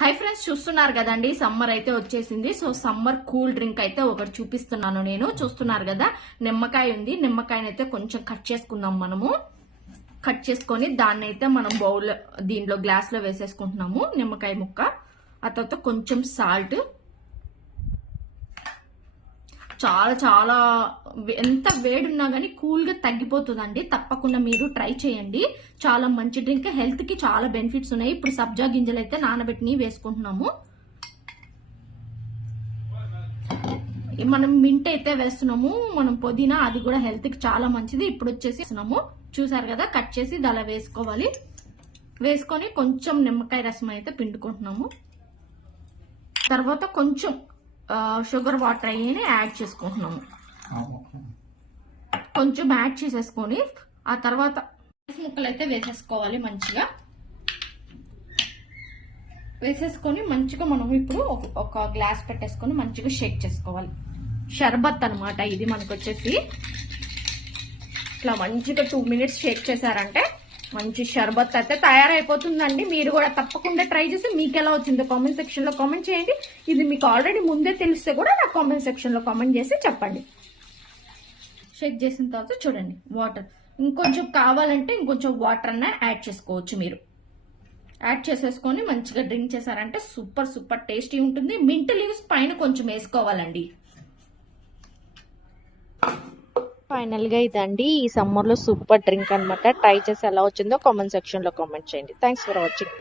Hi friends, చూస్తున్నారు కదండి summer అయితే వచ్చేసింది. సో సమ్మర్ కూల్ డ్రింక్ అయితే ఒకటి చూపిస్తున్నాను నేను. చూస్తున్నారు కదా, నిమ్మకాయ ఉంది. నిమ్మకాయని అయితే కొంచెం కట్ చేసుకుందాం మనము. కట్ చేసుకొని దాన్ని అయితే మనం దీంట్లో గ్లాస్ లో వేసేసుకుంటున్నాము నిమ్మకాయ ముక్క. ఆ తర్వాత కొంచెం సాల్ట్. చాలా చాలా ఎంత వేడున్నా కానీ కూల్ గా తగ్గిపోతుందండి. తప్పకుండా మీరు ట్రై చేయండి. చాలా మంచి డ్రింక్, హెల్త్ కి చాలా బెనిఫిట్స్ ఉన్నాయి. ఇప్పుడు సబ్జా గింజలు అయితే నానబెట్టి వేసుకుంటున్నాము. మనం మింట్ అయితే వేస్తున్నాము, మనం పుదీనా, అది కూడా హెల్త్ కి చాలా మంచిది. ఇప్పుడు వచ్చేసి చూసారు కదా, కట్ చేసి అలా వేసుకోవాలి. వేసుకొని కొంచెం నిమ్మకాయ రసం అయితే పిండుకుంటున్నాము. తర్వాత కొంచెం షుగర్ వాటర్ అయ్యి యాడ్ చేసుకుంటున్నాము. కొంచెం యాడ్ చేసేసుకొని ఆ తర్వాత ముక్కలు అయితే వేసేసుకోవాలి. మంచిగా వేసేసుకొని మంచిగా మనం ఇప్పుడు ఒక గ్లాస్ పెట్టేసుకొని మంచిగా షేక్ చేసుకోవాలి. షర్బత్ అనమాట ఇది. మనకు వచ్చేసి ఇట్లా మంచిగా 2 minutes షేక్ చేశారంటే మంచి షర్బత్ అయితే తయారైపోతుందండి. మీరు కూడా తప్పకుండా ట్రై చేసి మీకు ఎలా వచ్చిందో కామెంట్ సెక్షన్ లో కామెంట్ చేయండి. ఇది మీకు ఆల్రెడీ ముందే తెలిస్తే కూడా నాకు కామెంట్ సెక్షన్ లో కామెంట్ చేసి చెప్పండి. షేక్ చేసిన తర్వాత చూడండి, వాటర్ ఇంకొంచెం కావాలంటే ఇంకొంచెం వాటర్ అన్న యాడ్ చేసుకోవచ్చు. మీరు యాడ్ చేసేసుకొని మంచిగా డ్రింక్ చేశారంటే సూపర్ సూపర్ టేస్టీ ఉంటుంది. మింట్ లీవ్స్ పైన కొంచెం వేసుకోవాలండి. ఫైనల్ గా ఇదండి ఈ సమ్మర్ లో సూపర్ డ్రింక్ అన్నమాట. ట్రై చేసి ఎలా వచ్చిందో కామెంట్ సెక్షన్ లో కామెంట్ చేయండి. Thanks for watching.